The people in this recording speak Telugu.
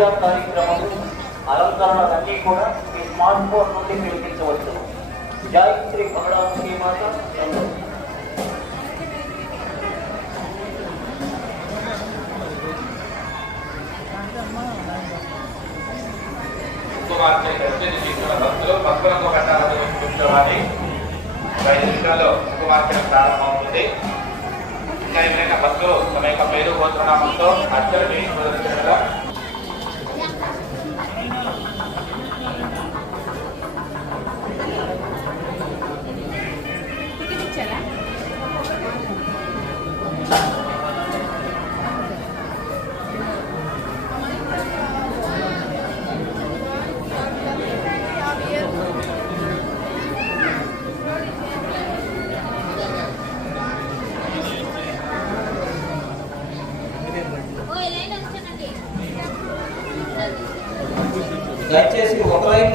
పూజా కార్యక్రమాలు అలంకరణలన్నీ కూడా మీ స్మార్ట్ ఫోన్ నుండి వీక్షించవచ్చు. జై శ్రీ బహుళాంబికే మాత. భక్తులు పక్కలకు పెట్టాలని కూర్చోవాలి. 5 నిమిషాల్లో ఉపవార్చన ప్రారంభమవుతుంది. ఇంకా ఎవరైనా భక్తులు తమ యొక్క పేరు గోత్రనామంతో అర్చన వేయించగల దయచేసి ఒక లైన్